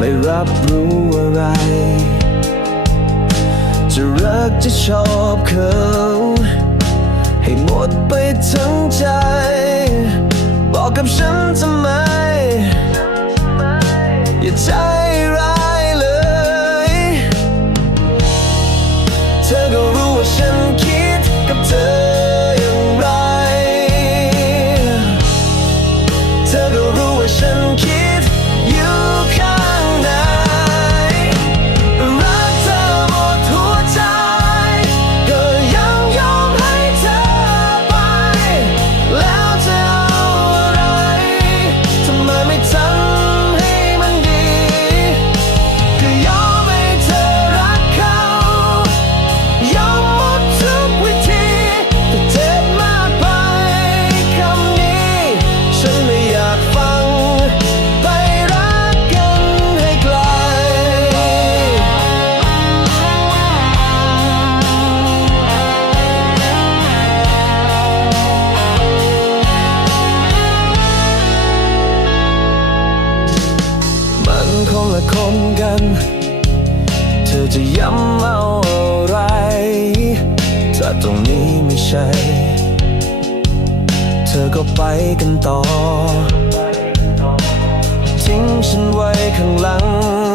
ไม่รับรู้อะไร จะรักจะชอบเขา ให้หมดไปทั้งใจ บอกกับฉันทำไม อย่าใจร้ายเลย เธอก็รู้ว่าฉันคิดกับเธอ จะย้ำเอาอะไร ถ้าตรงนี้ไม่ใช่ เธอก็ไปกันต่อ ทิ้งฉันไว้ข้างหลัง